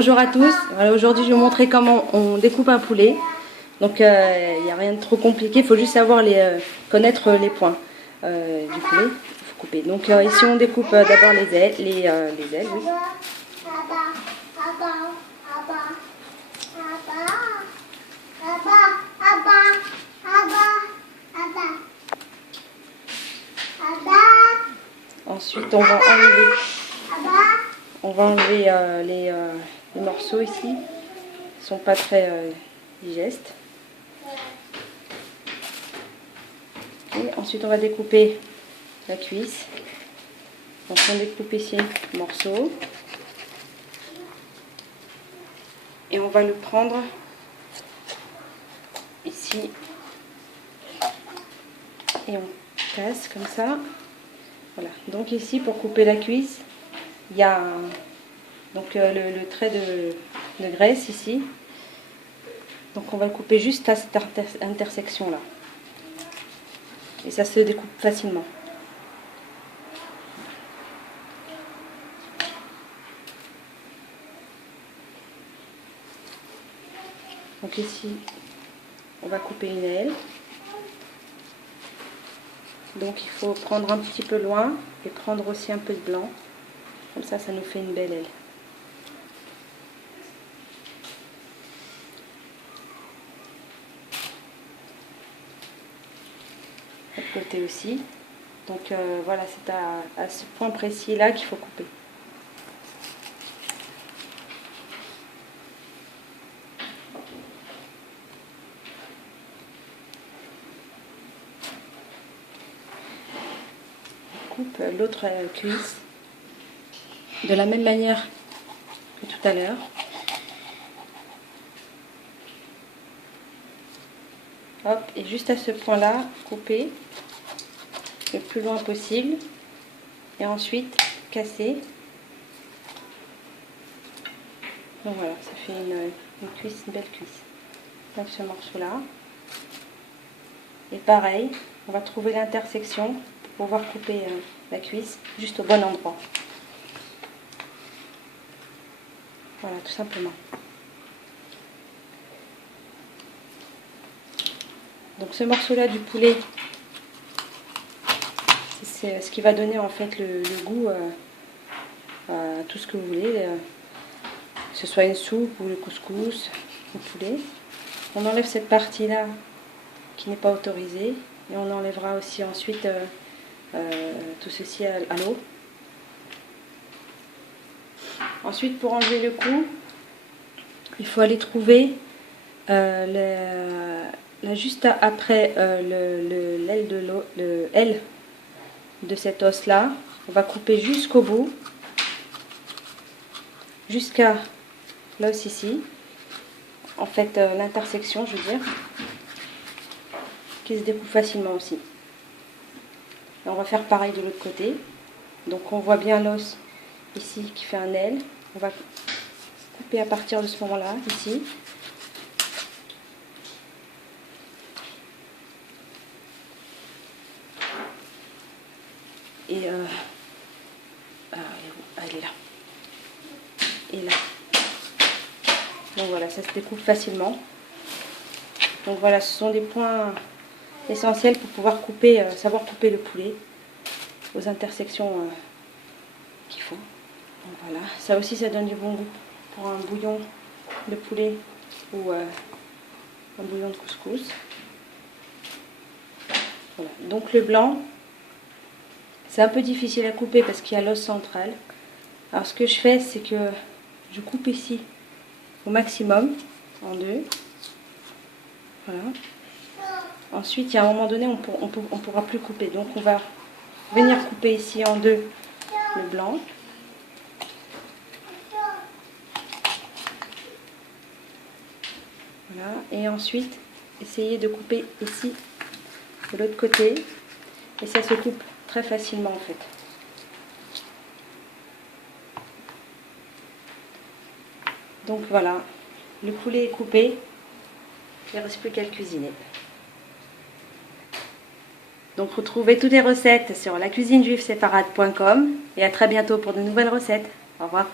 Bonjour à tous. Voilà, aujourd'hui, je vais vous montrer comment on découpe un poulet. Donc, il n'y a rien de trop compliqué. Il faut juste savoir connaître les points du poulet. Il faut couper. Donc, ici, on découpe d'abord les ailes. Les ailes, oui. Ensuite, on va enlever les morceaux ici. Ils ne sont pas très digestes. Et ensuite, on va découper la cuisse. Donc, on découpe ici le morceau. Et on va le prendre ici. Et on casse comme ça. Voilà. Donc ici, pour couper la cuisse, il y a donc le trait de graisse ici. Donc on va le couper juste à cette intersection là. Et ça se découpe facilement. Donc ici, on va couper une aile. Donc il faut prendre un petit peu loin et prendre aussi un peu de blanc. Comme ça, ça nous fait une belle aile. L'autre côté aussi. Donc voilà, c'est à ce point précis là qu'il faut couper. L'autre cuisse de la même manière que tout à l'heure. Hop, et juste à ce point là, couper le plus loin possible et ensuite casser. Donc voilà, ça fait une cuisse, une belle cuisse. Donc ce morceau là. Et pareil, on va trouver l'intersection pour pouvoir couper la cuisse juste au bon endroit. Voilà, tout simplement. Donc ce morceau-là du poulet, c'est ce qui va donner en fait le goût à tout ce que vous voulez, que ce soit une soupe ou le couscous, le poulet. On enlève cette partie-là qui n'est pas autorisée et on enlèvera aussi ensuite tout ceci à l'eau. Ensuite, pour enlever le cou, il faut aller trouver là juste après l'aile de cet os là. On va couper jusqu'au bout, jusqu'à l'os ici, en fait l'intersection je veux dire, qui se découpe facilement aussi. Et on va faire pareil de l'autre côté. Donc on voit bien l'os ici qui fait un L. On va couper à partir de ce moment là ici. Et elle est là. Et là. Donc voilà, ça se découpe facilement. Donc voilà, ce sont des points essentiels pour pouvoir couper, savoir couper le poulet aux intersections qu'il faut. Donc voilà, ça aussi ça donne du bon goût pour un bouillon de poulet ou un bouillon de couscous. Voilà. Donc le blanc, c'est un peu difficile à couper parce qu'il y a l'os central. Alors ce que je fais, c'est que je coupe ici au maximum en deux. Voilà. Ensuite, il y a un moment donné, on pourra plus couper. Donc on va venir couper ici en deux le blanc. Voilà. Et ensuite, essayer de couper ici de l'autre côté. Et ça se coupe très facilement en fait. Donc voilà, le poulet est coupé. Il ne reste plus qu'à le cuisiner. Donc retrouvez toutes les recettes sur lacuisinejuiveséparate.com et à très bientôt pour de nouvelles recettes. Au revoir.